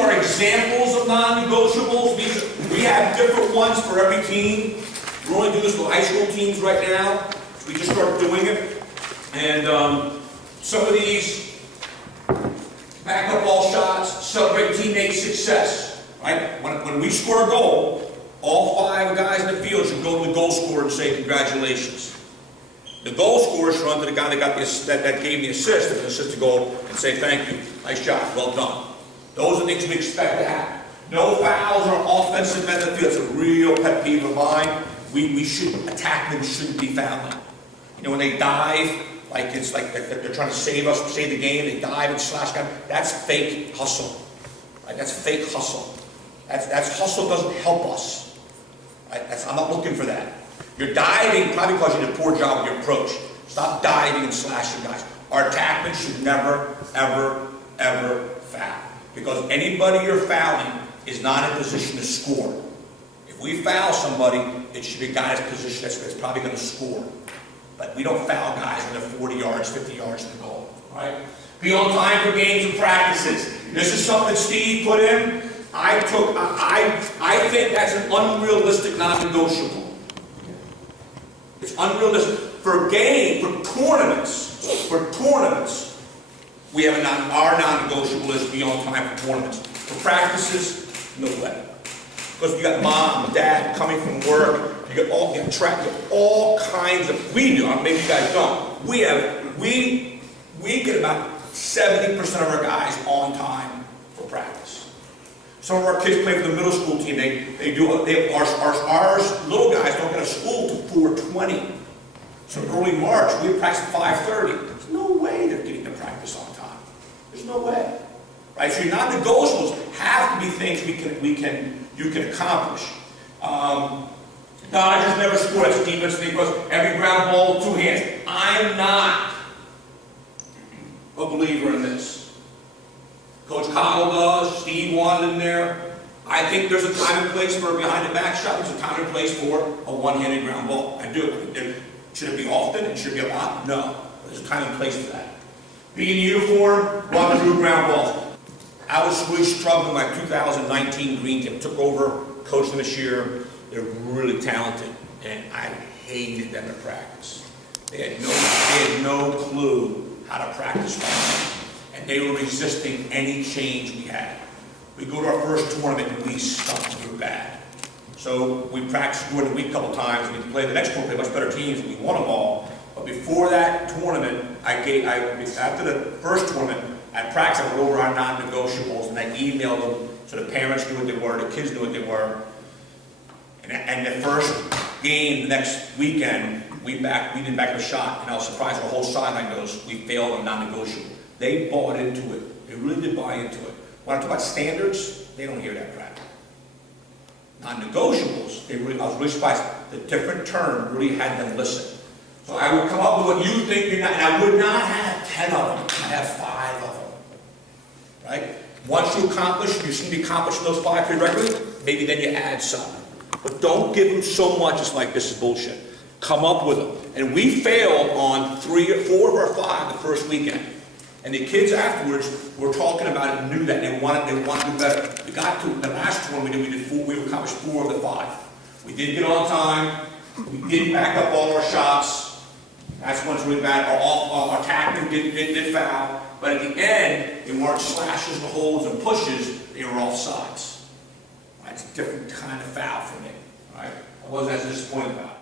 are examples of non-negotiables. We have different ones for every team. We're only doing this with high school teams right now. So we just started doing it. And some of these, back up all shots, celebrate teammate success. Right? When we score a goal, all 5 guys in the field should go to the goal scorer and say congratulations. The goal scorer should run to the guy that gave the assist, and assist the goal, and say thank you, nice job, well done. Those are things we expect to happen. No fouls on offensive end of the field. It's a real pet peeve of mine. We should, attackmen shouldn't be fouling. You know, when they dive, like it's like they're trying to save us, save the game, they dive and slash guys. That's fake hustle. Right? That's fake hustle. That's hustle doesn't help us. Right? I'm not looking for that. You're diving probably because you did a poor job with your approach. Stop diving and slashing guys. Our attackmen should never, ever, ever foul. Because anybody you're fouling is not in position to score. If we foul somebody, it should be a guy in a position that's probably going to score. But we don't foul guys when they're 40 yards, 50 yards from the goal. Right? Be on time for games and practices. This is something Steve put in. I think that's an unrealistic non-negotiable. It's unrealistic. For tournaments, we have our non-negotiable is be on time for tournaments. For practices, no way. Because you got mom, dad coming from work, you got all kinds of, we do, maybe you guys don't. We get about 70% of our guys on time for practice. Some of our kids play for the middle school team. Our little guys don't get to school till 4:20. So early March, we practice at 5:30. There's no way they're getting to practice on time. There's no way. Right? So your non-negotiables have to be things you can accomplish. Dodgers never score. That's defense thing because every ground ball, 2 hands. I'm not a believer in this. Coach Cottle does. Steve wanted in there. I think there's a time and place for a behind-the-back shot. There's a time and place for a one-handed ground ball. I do. Should it be often? It should be a lot? No. There's a time and place for that. Be in uniform, run through ground balls. I was really struggling with my 2019 Green Team. Took over, coached them this year. They're really talented, and I hated them at practice. They had no clue how to practice right, and they were resisting any change we had. We go to our first tournament, and we stunk. We were bad. So we practiced during the week a couple times, and we played the next tournament, much better teams, and we won them all. But before that tournament, after the first tournament, I practiced, I went over our non-negotiables, and I emailed them so the parents knew what they were, the kids knew what they were. And the first game, the next weekend, we didn't back the shot, and I was surprised the whole sideline goes, we failed on non-negotiable. They bought into it. They really did buy into it. When I talk about standards, they don't hear that crap. Non-negotiables, I was really surprised. The different term really had them listen. So I would come up with what you think you're not, and I would not have 10 of them. I have 5 of them. Right? Once you seem to accomplish those 5 pretty regularly, maybe then you add some. But don't give them so much, it's like, this is bullshit. Come up with them. And we failed on 3 or 4 of our 5 the first weekend. And the kids afterwards were talking about it and knew that. They wanted to do better. We got to the last tournament, we accomplished 4 of the 5. We didn't get on time. We didn't back up all our shots. That's when it's really bad. Our tackling did foul. But at the end, they weren't slashes and holds and pushes. They were offsides. Right? It's a different kind of foul for me. Right? I wasn't as disappointed about it.